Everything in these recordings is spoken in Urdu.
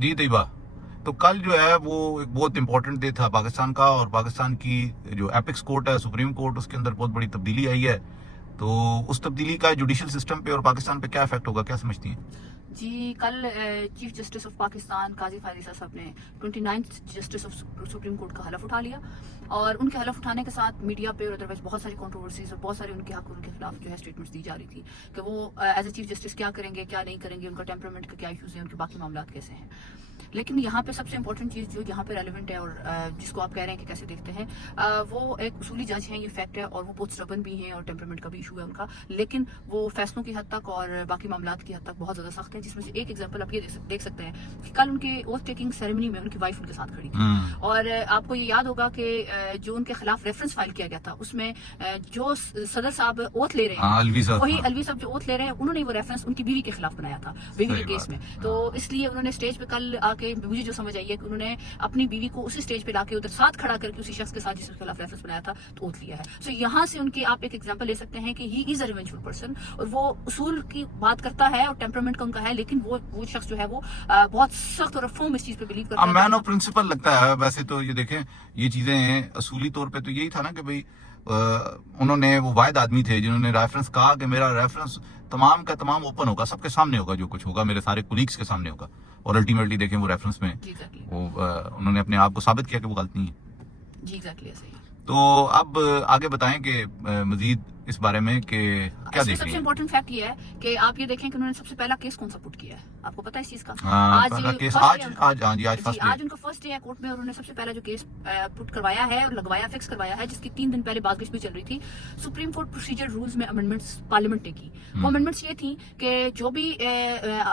جی طیبہ، تو کل جو ہے وہ ایک بہت امپورٹنٹ ڈے تھا پاکستان کا، اور پاکستان کی جو ایپکس کورٹ ہے سپریم کورٹ، اس کے اندر بہت بڑی تبدیلی آئی ہے. تو اس تبدیلی کا جوڈیشل سسٹم پہ اور پاکستان پہ کیا افیکٹ ہوگا، کیا سمجھتی ہیں؟ جی کل چیف جسٹس آف پاکستان قاضی فائز عیسیٰ صاحب نے 29 جسٹس آف سپریم کورٹ کا حلف اٹھا لیا، اور ان کے حلف اٹھانے کے ساتھ میڈیا پہ اور ادروائز بہت ساری کنٹروورسیز اور بہت سارے ان کے حق ان کے خلاف جو ہے اسٹیٹمنٹس دی جا رہی تھی کہ وہ ایز اے چیف جسٹس کیا کریں گے، کیا نہیں کریں گے، ان کا ٹیمپرامنٹ کا کیا ایشوز ہیں، ان کے باقی معاملات کیسے ہیں. لیکن یہاں پہ سب سے امپورٹنٹ چیز جو یہاں پہ ریلیونٹ ہے اور جس کو آپ کہہ رہے ہیں کہ کیسے دیکھتے ہیں، وہ ایک اصولی جج ہیں، یہ فیکٹ ہے، اور وہ بہت سٹبن بھی ہیں اور ٹیمپرامنٹ کا بھی ایشو ہے ان کا، لیکن وہ فیصلوں کی حد تک اور باقی معاملات کی حد تک بہت زیادہ سخت ہیں. جس میں سے ایک ایگزامپل آپ یہ دیکھ سکتے ہیں کہ کل ان کے اوتھ ٹیکنگ سیریمنی میں ان کی وائف ان کے ساتھ کھڑی تھی، اور آپ کو یہ یاد ہوگا کہ جو ان کے خلاف ریفرنس فائل کیا گیا تھا اس میں جو صدر صاحب اوتھ لے رہے ہیں، وہی الوی صاحب جو اوتھ لے رہے ہیں، انہوں نے وہ ریفرنس ان کی بیوی کے خلاف بنایا تھا بیوی کے کیس میں. تو اس لیے انہوں نے اسٹیج پہ کل آ کے مجھے جو سمجھ آئی ہے کہ انہوں نے اپنی بیوی کو اسی اسٹیج پہ لا کے ادھر ساتھ کھڑا کر کے اسی شخص کے ساتھ جس کے خلاف ریفرنس بنایا تھا تو اوتھ لیا ہے. سو یہاں سے ان کی آپ ایک ایگزامپل لے سکتے ہیں کہ ہی از اے ریونجفل پرسن، اور وہ اصول کی بات کرتا ہے اور ٹیمپرامنٹ کا ان کا ہے، لیکن وہ شخص جو ہے وہ بہت سخت اور فرم اس چیز پہ بلیو کرتا ہے. مین آف پرنسپل لگتا ہے. ویسے تو یہ دیکھیں، یہ چیزیں ہیں اصولی طور پہ تو یہی تھا نا کہ بھئی انہوں نے وہ واحد آدمی تھے جنہوں نے ریفرنس کہا کہ میرا ریفرنس تمام کا تمام اوپن ہوگا، سب کے سامنے ہوگا، جو کچھ ہوگا میرے سارے کولیگز کے سامنے ہوگا. اور الٹیمیٹلی دیکھیں وہ ریفرنس میں وہ انہوں نے اپنے آپ کو ثابت کیا کہ وہ غلط نہیں ہے. جی ایگزیکٹلی ایسے ہی. تو اب آگے بتائیں کہ مزید اس بارے میں کہ کیا دیکھ سب رہی سے ہیں؟ امپورٹنٹ فیکٹ یہ ہے کہ آپ یہ دیکھیں کہ انہوں نے سب سے پہلا کیس کون سا پٹ کیا ہے، آپ کو پتا ہے اس چیز کا؟ آج ان کا فرسٹ ڈے ہے کورٹ میں، اور انہوں نے سب سے پہلا جو کیس پٹ کروایا ہے اور لگوایا فکس کروایا ہے، جس کی 3 دن پہلے بات بھی چل رہی تھی. سپریم کورٹ پروسیجر رولز میں امینڈمنٹس پارلیمنٹ نے کی. وہ امینڈمنٹس یہ تھیں کہ جو بھی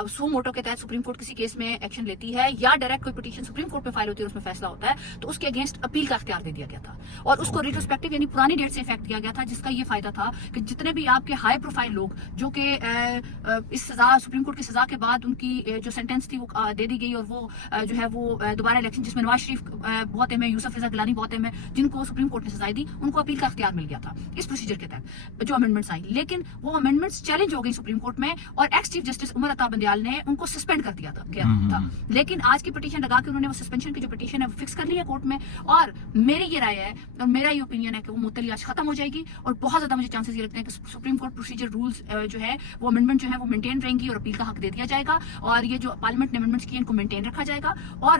سو موٹو کے تحت سپریم کورٹ کسی کیس میں ایکشن لیتی ہے یا ڈائریکٹ کوئی پٹیشن سپریم کورٹ میں فائل ہوتی ہے اور اس میں فیصلہ ہوتا ہے تو اس کے اگینسٹ اپیل کا اختیار دے دیا گیا تھا، اور اس کو ریٹروسپیکٹو یعنی پرانی ڈیٹ سے افیکٹ کیا گیا تھا، جس کا یہ فائدہ تھا کہ جتنے بھی آپ کے ہائی پروفائل لوگ جو کہ اس سزا سپریم کورٹ کی سزا کے بعد ان کی جو سینٹنس تھی وہ دے دی گئی، اور وہ جو ہے وہ دوبارہ الیکشن، جس میں نواز شریف بہت اہم ہے، یوسف رضا گیلانی بہت اہم ہے، جن کو سپریم کورٹ نے سزائیں دی، ان کو اپیل کا اختیار مل گیا تھا اس پروسیجر کے تحت جو امینڈمنٹس آئی. لیکن وہ امینڈمنٹس چیلنج ہو گئی سپریم کورٹ میں، اور x chief justice Umar Ata Bandial نے ان کو سسپینڈ کر دیا تھا. لیکن آج کی پٹیشن لگا کے انہوں نے وہ سسپینشن کی جو پٹیشن ہے وہ فکس کر لی ہے کورٹ میں، اور میری یہ رائے ہے اور میرا یہ اوپینین ہے کہ وہ معطلی آج ختم ہو جائے گی، اور بہت زیادہ مجھے چانسز یہ لگتے ہیں کہ سپریم کورٹ پروسیجر رولز جو ہے وہ امینڈمنٹ جو ہے وہ مینٹین رہیں گی، اور اپیل کا حق دے دیا جائے گا، اور یہ جو پارلیمنٹ نے امینڈمنٹس کی ان کو مینٹین رکھا جائے گا. اور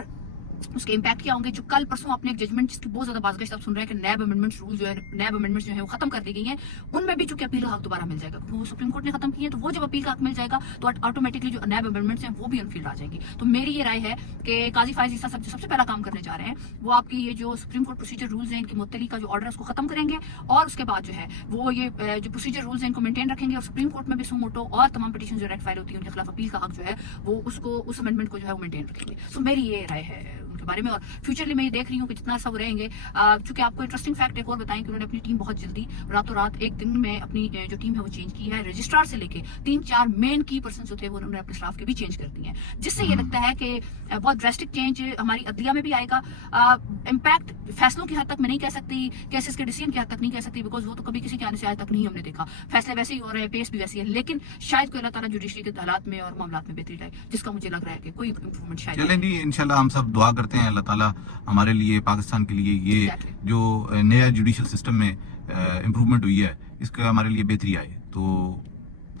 اس کے امپیکٹ کیا ہوں گے؟ جو کل پرسوں آپ نے ایک ججمنٹ جس کی بہت زیادہ بازگشت آپ سن رہے ہیں کہ نیب امینڈمنٹس رول جو ہے نیب امینڈمنٹس جو ہے وہ ختم کر دی گئی ہیں، ان میں بھی چونکہ اپیل کا حق دوبارہ مل جائے گا، وہ سپریم کورٹ نے ختم کی ہے، تو وہ جب اپیل کا حق مل جائے گا تو آٹومیٹکلی جو نیب امینڈمنٹس ہیں وہ بھی انفیلڈ آ جائیں گی. تو میری یہ رائے ہے کہ قاضی فائز عیسیٰ صاحب جو سب سے پہلا کام کرنے جا رہے ہیں وہ آپ کی یہ جو سپریم کورٹ پروسیجر رولز ہیں ان کی معطلی کا جو آرڈر ہے اس کو ختم کریں گے، اور اس کے بعد جو ہے وہ یہ جو پروسیجر رولز ہیں ان کو مینٹین رکھیں گے، اور سپریم کورٹ میں بھی سو موٹو اور تمام پٹیشن جو ریٹ فائل ہوتی ہیں ان کے خلاف اپیل کا حق جو ہے وہ اس امینڈمنٹ کو جو ہے وہ مینٹین رکھیں گے. سو میری یہ رائے ہے ان کے بارے میں. اور فیوچرلی میں یہ دیکھ رہی ہوں کہ جتنا سب رہیں گے، چونکہ آپ کو انٹرسٹنگ فیکٹ ایک اور بتائیں کہ انہوں نے اپنی ٹیم بہت جلدی راتوں رات ایک دن میں اپنی جو ٹیم ہے وہ چینج کی ہے، رجسٹرار سے لے کے 3-4 مین کی پرسنز جو تھے وہ انہوں نے اپنے اسٹاف کے بھی چینج کر دی ہیں، جس سے یہ لگتا ہے کہ بہت ڈراسٹک چینج ہماری عدلیہ میں بھی آئے گا. امپیکٹ فیصلوں کی حد تک میں نہیں کہہ سکتی، کیسز کے ڈیسیژن کی حد تک نہیں کہہ سکتی، بیکاز وہ تو کبھی کسی کے آنے سے آج تک نہیں ہم نے دیکھا، فیصلے ویسے ہی ہو رہے ہیں، پیس بھی ویسی ہے، لیکن شاید کوئی اللہ تعالیٰ جوڈیشری کے حالات میں اور معاملات میں بہتری لائے، جس کا مجھے لگ رہا ہے کہ کوئی امپروومنٹ شاید. چلیں جی، انشاءاللہ ہم سب دعا کرتے ہیں اللہ تعالیٰ ہمارے لیے، پاکستان کے لیے یہ جو نیا جوڈیشل سسٹم میں امپروومنٹ ہوئی ہے اس کا ہمارے لیے بہتری آئے. تو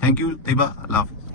تھینک یو طیبہ، اللہ حافظ.